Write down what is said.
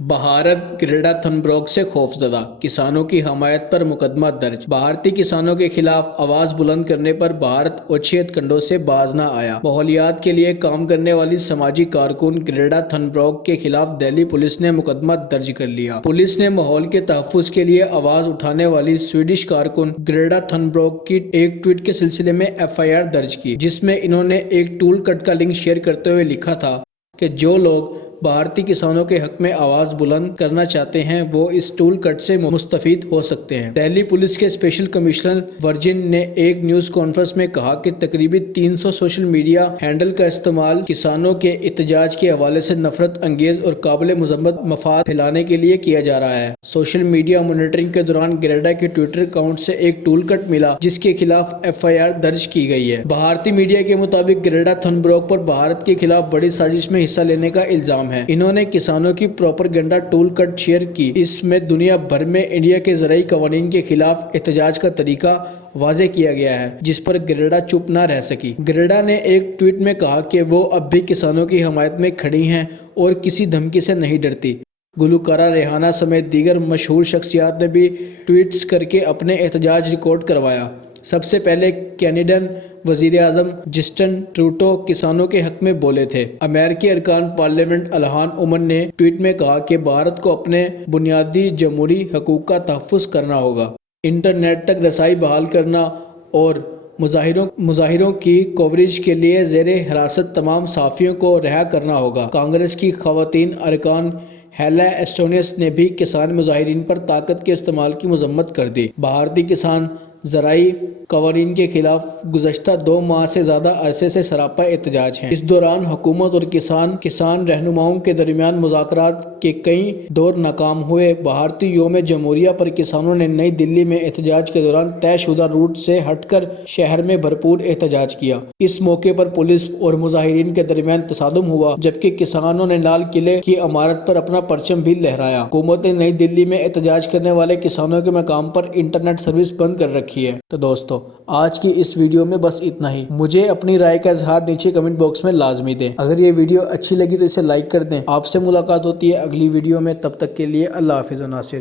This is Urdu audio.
بھارت گریڈا تھنبروک سے خوفزدہ، کسانوں کی حمایت پر مقدمہ درج۔ بھارتی کسانوں کے خلاف آواز بلند کرنے پر بھارت اوچھیت کنڈوں سے باز نہ آیا۔ ماحولیات کے لیے کام کرنے والی سماجی کارکن گریڈا تھنبروک کے خلاف دہلی پولیس نے مقدمہ درج کر لیا۔ پولیس نے ماحول کے تحفظ کے لیے آواز اٹھانے والی سویڈش کارکن گریڈا تھنبروک کی ایک ٹویٹ کے سلسلے میں FIR درج کی، جس میں انہوں نے ایک ٹول کٹ کا لنک شیئر کرتے ہوئے لکھا تھا کہ جو لوگ بھارتی کسانوں کے حق میں آواز بلند کرنا چاہتے ہیں وہ اس ٹول کٹ سے مستفید ہو سکتے ہیں۔ دہلی پولیس کے اسپیشل کمشنر ورجن نے ایک نیوز کانفرنس میں کہا کہ تقریباً 300 سوشل میڈیا ہینڈل کا استعمال کسانوں کے احتجاج کے حوالے سے نفرت انگیز اور قابل مذمت مفاد پھیلانے کے لیے کیا جا رہا ہے۔ سوشل میڈیا مانیٹرنگ کے دوران گریڈا کے ٹویٹر اکاؤنٹ سے ایک ٹول کٹ ملا جس کے خلاف FIR درج کی گئی ہے۔ بھارتی میڈیا کے مطابق گریڈا تھنبروک پر بھارت کے خلاف بڑی سازش میں حصہ لینے کا الزام ہے۔ انہوں نے کسانوں کی پروپیگنڈا ٹول کٹ شیئر کی۔ اس میں دنیا بھر میں انڈیا کے زرعی قوانین کے خلاف احتجاج کا طریقہ واضح کیا گیا ہے، جس پر گریڈا چپ نہ رہ سکی۔ گریڈا نے ایک ٹویٹ میں کہا کہ وہ اب بھی کسانوں کی حمایت میں کھڑی ہیں اور کسی دھمکی سے نہیں ڈرتی۔ گلوکارہ ریحانہ سمیت دیگر مشہور شخصیات نے بھی ٹویٹس کر کے اپنے احتجاج ریکارڈ کروایا۔ سب سے پہلے کینیڈین وزیر اعظم جسٹن ٹروڈو کسانوں کے حق میں بولے تھے۔ امریکی ارکان پارلیمنٹ الہان عمر نے ٹویٹ میں کہا کہ بھارت کو اپنے بنیادی جمہوری حقوق کا تحفظ کرنا ہوگا، انٹرنیٹ تک رسائی بحال کرنا اور مظاہروں کی کوریج کے لیے زیر حراست تمام صحافیوں کو رہا کرنا ہوگا۔ کانگریس کی خواتین ارکان ہیلا اسٹونس نے بھی کسان مظاہرین پر طاقت کے استعمال کی مذمت کر دی۔ بھارتی کسان زرعی قوانین کے خلاف گزشتہ 2 ماہ سے زیادہ عرصے سے سراپا احتجاج ہیں۔ اس دوران حکومت اور کسان رہنماؤں کے درمیان مذاکرات کے کئی دور ناکام ہوئے۔ بھارتی یوم جمہوریہ پر کسانوں نے نئی دہلی میں احتجاج کے دوران طے شدہ روٹ سے ہٹ کر شہر میں بھرپور احتجاج کیا۔ اس موقع پر پولیس اور مظاہرین کے درمیان تصادم ہوا، جبکہ کسانوں نے لال قلعے کی عمارت پر اپنا پرچم بھی لہرایا۔ حکومت نے نئی دہلی میں احتجاج کرنے والے کسانوں کے مقام پر انٹرنیٹ سروس بند کر رکھی ہے۔ تو دوستو، آج کی اس ویڈیو میں بس اتنا ہی۔ مجھے اپنی رائے کا اظہار نیچے کمنٹ باکس میں لازمی دیں۔ اگر یہ ویڈیو اچھی لگی تو اسے لائک کر دیں۔ آپ سے ملاقات ہوتی ہے اگلی ویڈیو میں، تب تک کے لیے اللہ حافظ و ناصر۔